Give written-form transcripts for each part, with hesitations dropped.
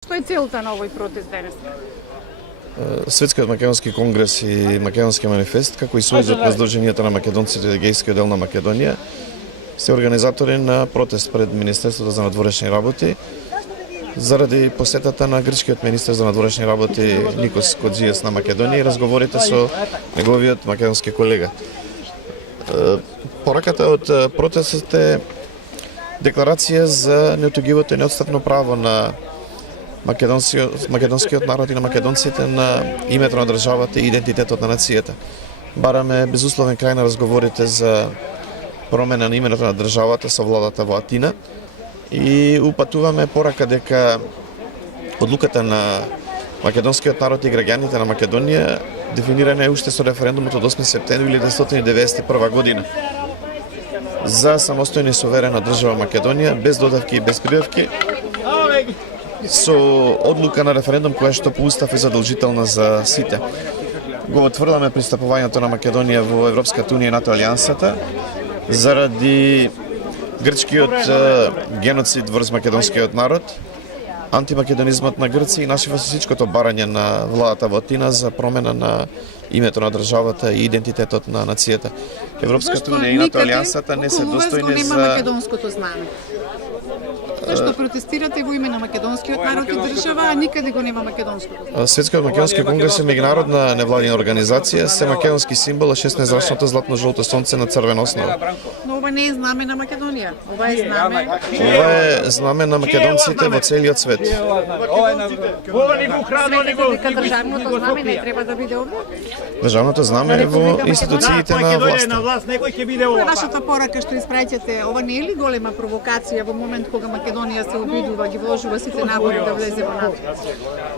Што е целта на овој протест денес? Светскиот македонски конгрес и Македонски манифест, како и Сојузот на Сдруженијата на македонците од егејскиот дел на Македонија, се организатори на протест пред Министерството за надворешни работи заради посетата на грчкиот министер за надворешни работи Никос Коджијас на Македонија и разговорите со неговиот македонски колега. Пораката од протестот е декларација за неотугивото и неотстапно право на македонскиот народ и на македонците на името на државата и идентитетот на нацијата. Бараме безусловен крај на разговорите за промена на името на државата со владата во Атина и упатуваме порака дека одлуката на македонскиот народ и граѓаните на Македонија дефинирана е уште со референдумот од 8 септември 1991 година за самостојна и суверена држава Македонија без додавки и без прибавки, со одлука на референдум која што по устав е задолжителна за сите. Го отврдаме пристапувањето на Македонија во Европската унија и НАТО алијансата заради грчкиот геноцид врз македонскиот народ, антимакедонизмот на Грција и нашива со всичкото барање на владата во Атина за промена на името на државата и идентитетот на нацијата. Европската унија и НАТО алијансата не се достојни за македонското знаме. Зашто протестирате во име на македонскиот народ и држава, а никаде го нема македонското? Светскиот македонски конгрес е меѓународна невладина организација, се македонски символ е 16-зрачното златно-жолто сонце на црвена основа. Но ова не е знаме на Македонија. Ова е знаме. Ова е знаме на македонците во целиот свет. Сметате дека државното знаме не треба да биде овде? Државното знаме е во институциите на власта. Вашата порака што испраќате, ова не е ли голема провокација во момент кога Македонија се обидува, ги вложува сите напори да влезе во НАТО?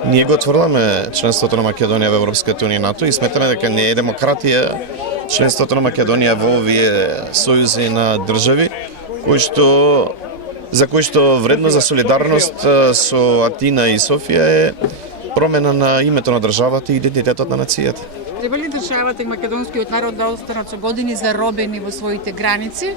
Ние го отврламе членството на Македонија во Европската унија и НАТО и сметаме дека не е демократија членството на Македонија во овие сојузи на држави за кои што вредно за солидарност со Атина и Софија е промена на името на државата и идентитетот на нацијата. Треба ли државата и македонскиот народ да останат со години заробени во своите граници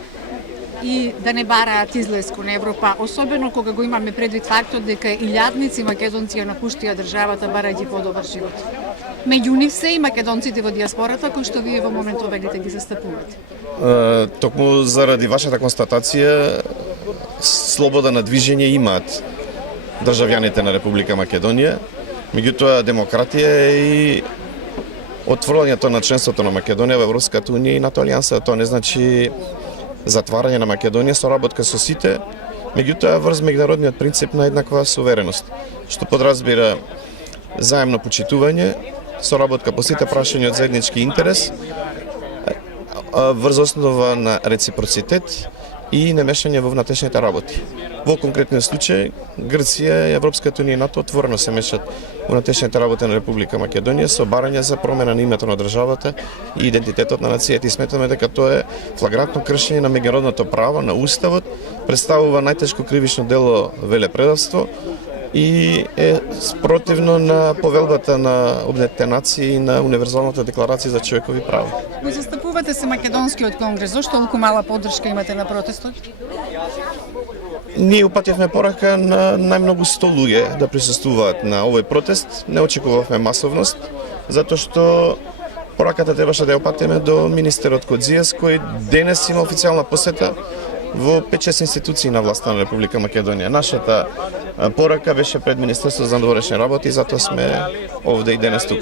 и да не бараат излез кон Европа, особено кога го имаме предвид фактот дека илјадници македонци ја напуштија државата барајќи подобар живот? Меѓу нив се и македонците во диаспората, кои што вие во моментов велите ги застапувате. Токму заради вашата констатација, слобода на движење имаат државјаните на Република Македонија, меѓутоа демократија и отврлањето на членството на Македонија во Европската унија и НАТО алијанса, тоа не значи затварање на Македонија, соработка со сите, меѓутоа врз меѓународниот принцип на еднаква сувереност, што подразбира заемно почитување, соработка по сите прашања од заеднички интерес, врз основа на реципроцитет и немешање во внатрешните работи. Во конкретниот случај, Грција и Европската унија и НАТО отворено се мешат во внатрешните работи на Република Македонија со барање за промена на името на државата и идентитетот на нацијата и сметаме дека тоа е флагрантно кршење на меѓународното право, на уставот, представува најтешко кривично дело велепредавство и е спротивно на повелбата на Обединетите нации и на Универзалната декларација за човекови права. Го застапувате се македонскиот конгрес, зошто толку мала поддршка имате на протестот? Ние упативме порака на најмногу 100 луѓе да присуствуваат на овој протест. Не очекувавме масовност, затоа што пораката требаше да ја упатиме до министерот Коджијас, кој денес има официјална посета во 5-6 институции на власта на Република Македонија. Нашата порака беше пред Министерството за надворешни работи и затоа сме овде и денес тук.